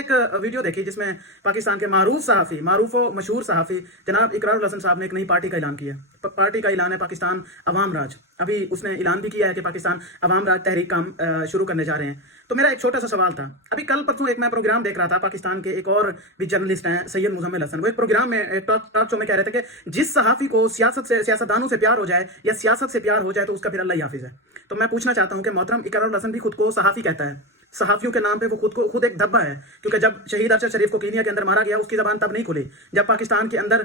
ایک ویڈیو دیکھی جس میں پاکستان کے معروف و مشہور صحافی جناب اقرار الحسن صاحب نے ایک نئی پارٹی کا اعلان کیا. پارٹی کا اعلان ہے پاکستان عوام راج. ابھی اس نے اعلان بھی کیا ہے کہ پاکستان عوام راج تحریک کام شروع کرنے جا رہے ہیں. تو میرا ایک چھوٹا سا سوال تھا. ابھی کل پرسوں ایک میں پروگرام دیکھ رہا تھا, پاکستان کے ایک اور بھی جرنلسٹ ہیں سید مزمل حسن, وہ ایک پروگرام میں ٹاک شو میں کہہ رہے تھے کہ جس صحافی کو سیاستدانوں سے پیار ہو جائے یا سیاست سے پیار ہو جائے تو اس کا پھر اللہ ہی حافظ ہے. تو میں پوچھنا چاہتا ہوں کہ محترم اقرار الحسن بھی خود کو صحافی کہتا ہے, صحافیوں کے نام پہ وہ خود ایک دھبا ہے, کیونکہ جب شہید ارشد شریف کو کینیا کے اندر مارا گیا اس کی زبان تب نہیں کھلی. جب پاکستان کے اندر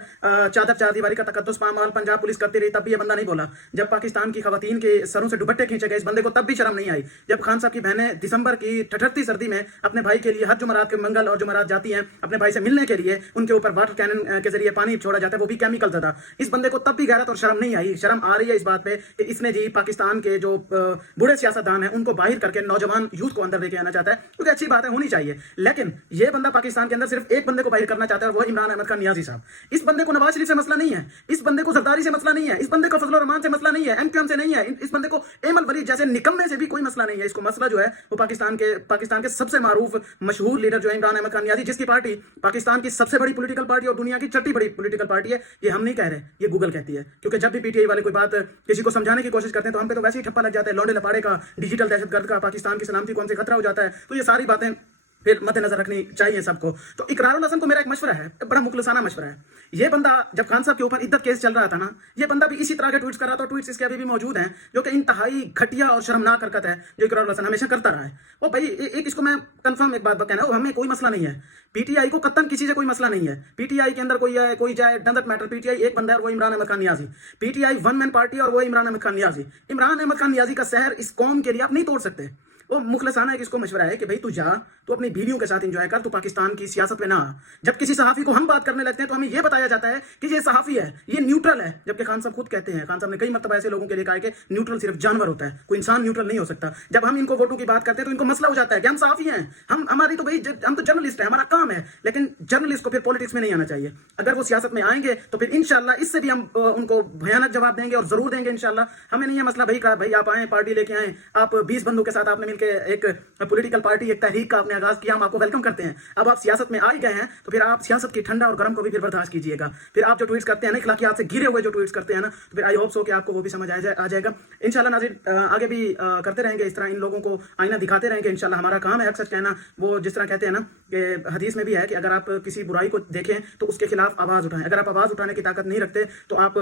چار دیواری کا تقدس پامال پنجاب پولیس کرتی رہی تب بھی یہ بندہ نہیں بولا. جب پاکستان کی خواتین کے سروں سے دوپٹے کھینچے گئے اس بندے کو تب بھی شرم نہیں آئی. جب خان صاحب کی بہنیں دسمبر کی ٹھٹھرتی سردی میں اپنے بھائی کے لیے ہر جمعرات کے منگل اور جمعرات جاتی ہیں اپنے بھائی سے ملنے کے لیے, ان کے اوپر واٹر کینن کے ذریعے پانی چھوڑا جاتا ہے, وہ بھی کیمیکل زدہ, اس بندے کو تب بھی غیرت اور شرم نہیں آئی. شرم آ رہی ہے اس بات پہ کہ اس نے جی پاکستان کے جو بڑے سیاستدان ہیں ان کو باہر کر کے نوجوان یوتھ کو اندر لے کے آنا چاہتا ہے, کیونکہ اچھی بات ہے ہونی چاہیے. لیکن یہ بندہ پاکستان کے اندر صرف ایک بندے کو باہر کرنا چاہتا ہے اور وہ عمران احمد خان نیازی صاحب. اس بندے کو نواز شریف سے مسئلہ نہیں ہے, اس بندے کو زرداری سے مسئلہ نہیں ہے, اس بندے کو فضل الرحمان سے مسئلہ نہیں ہے, ایم کیو ایم سے نہیں ہے, اس بندے کو ایمل ولی جیسے نکمے سے بھی کوئی مسئلہ نہیں ہے. اس کو مسئلہ جو ہے وہ پاکستان کے سب سے معروف مشہور لیڈر جو ہے عمران احمد خان نیازی, جس کی پارٹی پاکستان کی سب سے بڑی پولیٹیکل پارٹی اور دنیا کی چھٹی بڑی پولیٹیکل پارٹی ہے. یہ ہم نہیں کہہ رہے, یہ گوگل کہتی ہے, کیونکہ جب بھی پی ٹی آئی والے کوئی بات کسی کو سمجھانے کی کوشش کرتے ہیں تو ہم پہ تو ویسے ہی ٹھپا لگ جاتا ہے, لوڈے لپاڑے کا, ڈیجیٹل دہشت گرد کا, پاکستان کی سلامتی کو ہم سے خطرہ ہو جاتا ہے. تو یہ ساری باتیں پھر مد نظر رکھنی چاہیے سب کو. تو اقرار الحسن کو میرا ایک مشورہ ہے, بڑا مخلصانہ مشورہ ہے. یہ بندہ جب خان صاحب کے اوپر عدت کیس چل رہا تھا نا, یہ بندہ بھی اسی طرح کے ٹویٹس کر رہا تھا. ٹویٹس اس کے ابھی بھی موجود ہیں جو کہ انتہائی گھٹیا اور شرمناک حرکت ہے جو اقرار الحسن ہمیشہ کرتا رہا ہے. وہ بھائی ایک اس کو میں کنفرم ایک بات کہنا ہے, ہمیں کوئی مسئلہ نہیں ہے پی ٹی آئی کو قطن کسی سے کوئی مسئلہ نہیں ہے. پی ٹی آئی کے اندر کوئی ہے کوئی جائے doesn't matter, P T I ایک بندہ ہے اور وہ Imran Ahmed Khan Niazi. P T I one man party اور وہ عمران احمد خان نیازی. عمران احمد خان نیازی کا سحر اس قوم کے لیے آپ نہیں توڑ سکتے. وہ مخلصانہ ایک اس کو مشورہ ہے کہ بھائی تو جا, تو اپنی بیویوں کے ساتھ انجوائے کر, تو پاکستان کی سیاست میں نہ آ. جب کسی صحافی کو ہم بات کرنے لگتے ہیں تو ہمیں یہ بتایا جاتا ہے کہ یہ صحافی ہے, یہ نیوٹرل ہے, جبکہ خان صاحب خود کہتے ہیں, خان صاحب نے کئی مرتبہ ایسے لوگوں کے لیے کہا ہے کہ نیوٹرل صرف جانور ہوتا ہے, کوئی انسان نیوٹرل نہیں ہو سکتا. جب ہم ان کو ووٹوں کی بات کرتے ہیں تو ان کو مسئلہ ہو جاتا ہے کہ ہم صحافی ہیں, ہماری تو بھائی ہم تو جرنلسٹ ہیں, ہمارا کام ہے. لیکن جرنلسٹ کو پھر پولیٹکس میں نہیں آنا چاہیے. اگر وہ سیاست میں آئیں گے تو پھر انشاءاللہ اس سے بھی ہم ان کو بھیانک جواب دیں گے اور ضرور دیں گے انشاءاللہ. ہمیں نہیں ہے مسئلہ بھائی آپ آئیں پارٹی لے کے آئیں, آپ 20 بندوں کے ساتھ آپ نے مل کے ایک پولیٹیکل پارٹی ایک تحریک کا آپ نے آغاز کیا, ہم آپ کو ویلکم کرتے ہیں. اب آپ سیاست میں آ گئے ہیں تو پھر آپ سیاست کی ٹھنڈا اور گرم کو بھی پھر برداشت کیجیے گا. پھر آپ جو ٹویٹس کرتے ہیں نا, اخلاقیات سے گرے ہوئے جو ٹویٹس کرتے ہیں نا, تو پھر آئی ہوپ سو کہ آپ کو وہ بھی سمجھ آ جائے گا انشاءاللہ. ناظرین آگے بھی کرتے رہیں گے اس طرح, ان لوگوں کو آئینہ دکھاتے رہیں گے انشاءاللہ. ہمارا کام ہے حق سچ کہنا. وہ جس طرح کہتے ہیں نا کہ حدیث میں بھی ہے کہ اگر آپ کسی برائی کو دیکھیں تو اس کے خلاف آواز اٹھائیں. اگر آپ آواز اٹھانے کی طاقت نہیں رکھتے تو آپ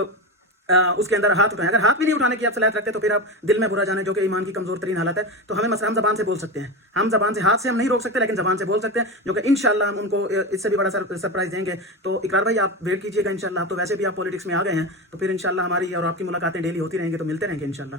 اس کے اندر ہاتھ اٹھائیں. اگر ہاتھ بھی نہیں اٹھانے کی آپ صلاحیت رکھتے تو پھر آپ دل میں برا جانے, جو کہ ایمان کی کمزور ترین حالت ہے. تو ہم زبان سے بول سکتے ہیں, ہم زبان سے, ہاتھ سے ہم نہیں روک سکتے لیکن زبان سے بول سکتے ہیں, جو کہ انشاءاللہ ہم ان کو اس سے بھی بڑا سرپرائز دیں گے. تو اقرار بھائی آپ ویٹ کیجیے گا انشاءاللہ. تو ویسے بھی آپ پولیٹکس میں آ گئے ہیں تو پھر انشاءاللہ ہماری اور آپ کی ملاقاتیں ڈیلی ہوتی رہیں گی, تو ملتے رہیں گے انشاءاللہ.